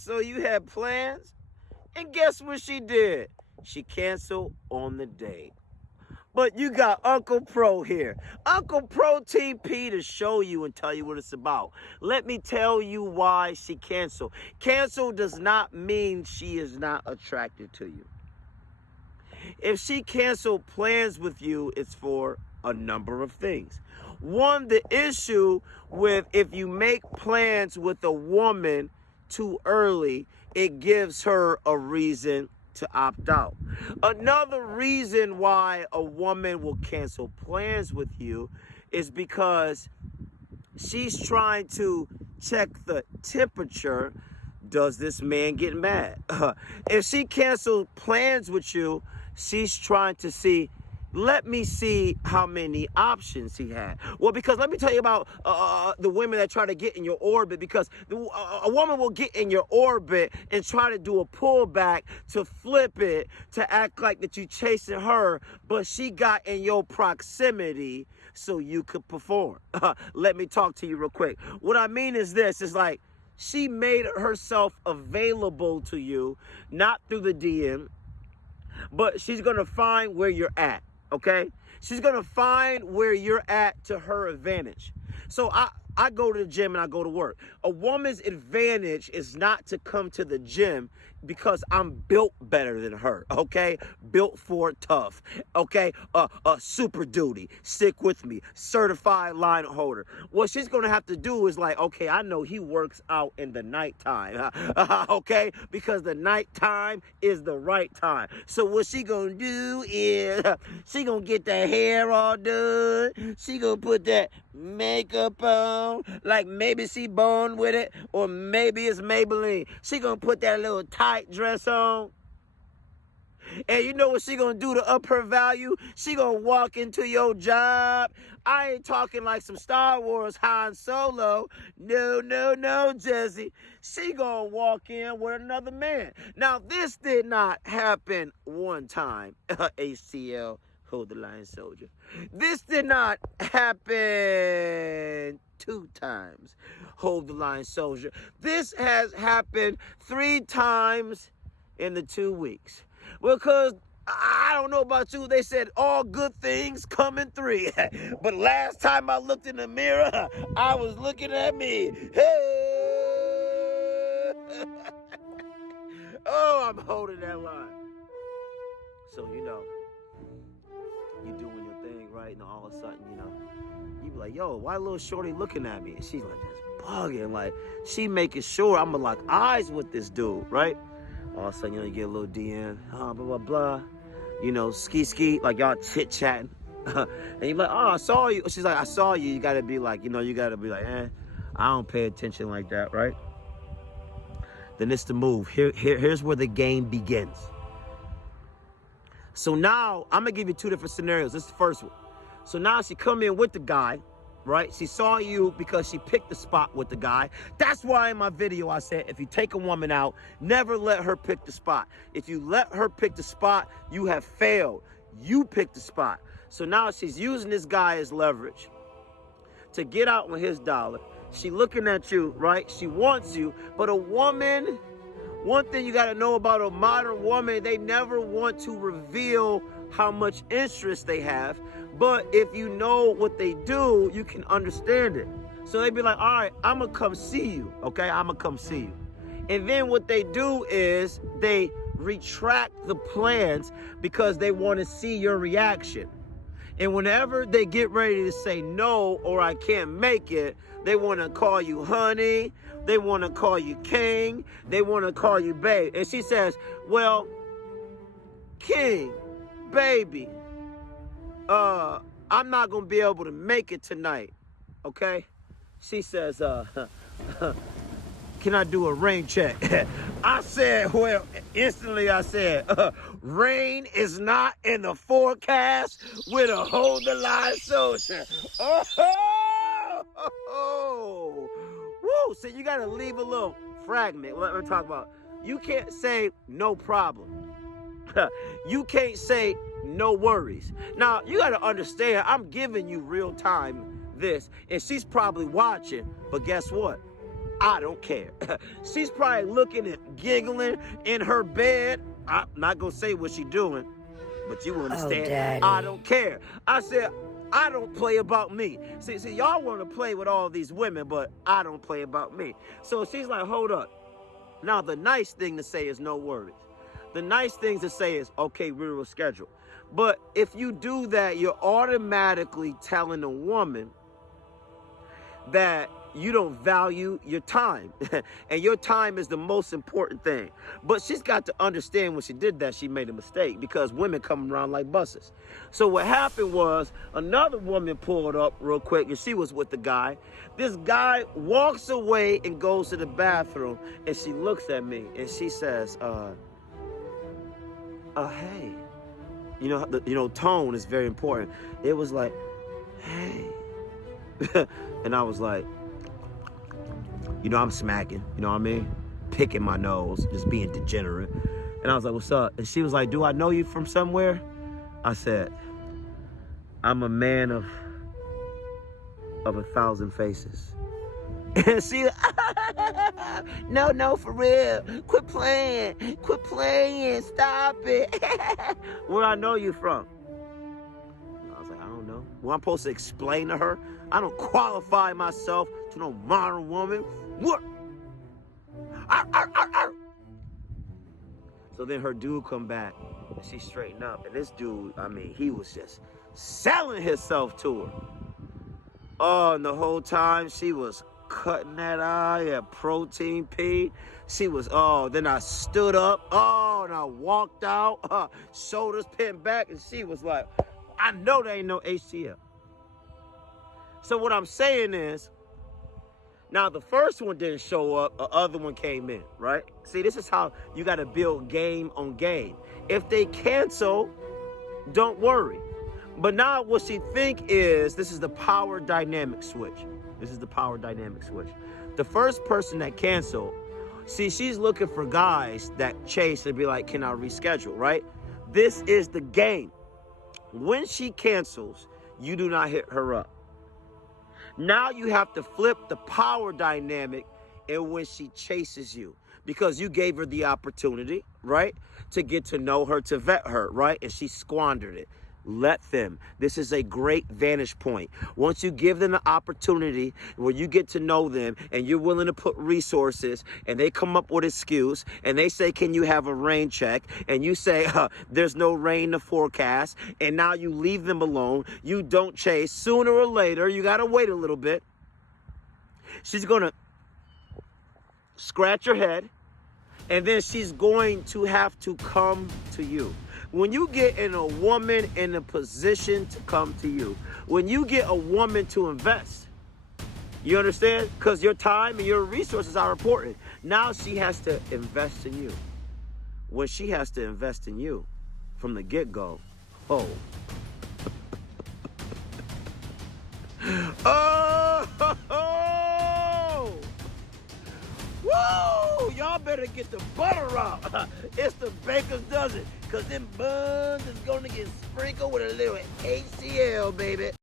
So you had plans? And guess what she did? She canceled on the date. But you got Uncle Pro here. Uncle Pro Team P to show you and tell you what it's about. Let me tell you why she canceled. Cancel does not mean she is not attracted to you. If she canceled plans with you, it's for a number of things. One, the issue with if you make plans with a woman too early, it gives her a reason to opt out. Another reason why a woman will cancel plans with you is because she's trying to check the temperature. Does this man get mad? If she canceled plans with you, she's trying to see, let me see how many options he had. Well, because let me tell you about the women that try to get in your orbit, because a woman will get in your orbit and try to do a pullback to flip it, to act like that you chasing her, but she got in your proximity so you could perform. Let me talk to you real quick. What I mean is this, is like, she made herself available to you, not through the DM, but she's going to find where you're at, okay? She's going to find where you're at to her advantage. So I go to the gym and I go to work. A woman's advantage is not to come to the gym because I'm built better than her, okay? Built for tough, okay? Super duty, stick with me, certified line holder. What she's gonna have to do is like, okay, I know he works out in the nighttime, okay? Because the nighttime is the right time. So what she gonna do is she gonna get the hair all done. She gonna put that makeup on, like maybe she born with it, or maybe it's Maybelline. She gonna put that little tight dress on. And you know what she gonna do to up her value? She gonna walk into your job. I ain't talking like some Star Wars Han Solo. No, Jesse. She gonna walk in with another man. Now, this did not happen one time, HCL. Hold the line, soldier. This did not happen 2 times. Hold the line, soldier. This has happened 3 times in the 2 weeks. Because I don't know about you, they said all good things come in 3. But last time I looked in the mirror, I was looking at me. Hey! Oh, I'm holding that line. So, you know, you doing your thing, right? And all of a sudden, you know, you be like, yo, why little shorty looking at me? And she's like, just bugging. Like, she making sure I'm gonna lock eyes with this dude, right? All of a sudden, you know, you get a little DM, blah, blah, blah. You know, ski, like y'all chit-chatting. And you're like, oh, I saw you. She's like, I saw you. You gotta be like, you know, you gotta be like, I don't pay attention like that, right? Then it's the move. Here's where the game begins. So now, I'm going to give you 2 different scenarios. This is the first one. So now she come in with the guy, right? She saw you because she picked the spot with the guy. That's why in my video I said, if you take a woman out, never let her pick the spot. If you let her pick the spot, you have failed. You picked the spot. So now she's using this guy as leverage to get out with his dollar. She looking at you, right? She wants you, but a woman... One thing you got to know about a modern woman, they never want to reveal how much interest they have. But if you know what they do, you can understand it. So they be like, all right, I'm going to come see you. Okay, I'm going to come see you. And then what they do is they retract the plans because they want to see your reaction. And whenever they get ready to say no or I can't make it, they want to call you honey. They want to call you king. They want to call you babe. And she says, well, king, baby, I'm not going to be able to make it tonight. Okay? She says, can I do a rain check? I said, well, instantly I said, rain is not in the forecast with a hold the line soldier. Oh, woo. So you got to leave a little fragment. Let me talk about. You can't say no problem. You can't say no worries. Now, you got to understand, I'm giving you real time this, and she's probably watching, but guess what? I don't care. She's probably looking and giggling in her bed. I'm not going to say what she's doing, but you understand. Daddy. I don't care. I said, I don't play about me. See, y'all want to play with all these women, but I don't play about me. So she's like, hold up. Now, the nice thing to say is no worries. The nice thing to say is, okay, we will schedule. But if you do that, you're automatically telling a woman that you don't value your time. And your time is the most important thing. But she's got to understand when she did that, she made a mistake, because women come around like buses. So what happened was another woman pulled up real quick, and she was with the guy. This guy walks away and goes to the bathroom, and she looks at me and she says, hey. You know, tone is very important. It was like, hey. And I was like, I'm smacking, you know what I mean? Picking my nose, just being degenerate. And I was like, what's up? And she was like, do I know you from somewhere? I said, I'm a man of 1,000 faces. And she, no, for real. Quit playing, stop it. Where I know you from? I was like, I don't know. Well, I'm supposed to explain to her? I don't qualify myself to no modern woman. What? Arr. So then her dude come back, and she straightened up. And this dude, I mean, he was just selling himself to her. Oh, and the whole time she was cutting that eye at Protein P. She was, then I stood up, and I walked out, shoulders pinned back, and she was like, I know there ain't no HCL. So what I'm saying is, now the first one didn't show up, the other one came in, right? See, this is how you got to build game on game. If they cancel, don't worry. But now what she think is, this is the power dynamic switch. This is the power dynamic switch. The first person that canceled, see, she's looking for guys that chase and be like, can I reschedule, right? This is the game. When she cancels, you do not hit her up. Now you have to flip the power dynamic and when she chases you, because you gave her the opportunity, right, to get to know her, to vet her, right? And she squandered it. Let them. This is a great vantage point. Once you give them the opportunity where you get to know them and you're willing to put resources and they come up with an excuse and they say, can you have a rain check? And you say, there's no rain to forecast. And now you leave them alone. You don't chase. Sooner or later, you got to wait a little bit. She's going to scratch her head and then she's going to have to come to you. When you get in a woman in a position to come to you, when you get a woman to invest, you understand? Because your time and your resources are important. Now she has to invest in you. When she has to invest in you from the get-go, oh. Woo! Y'all better get the butter out. It's the baker's dozen. Because them buns is going to get sprinkled with a little HCL, baby.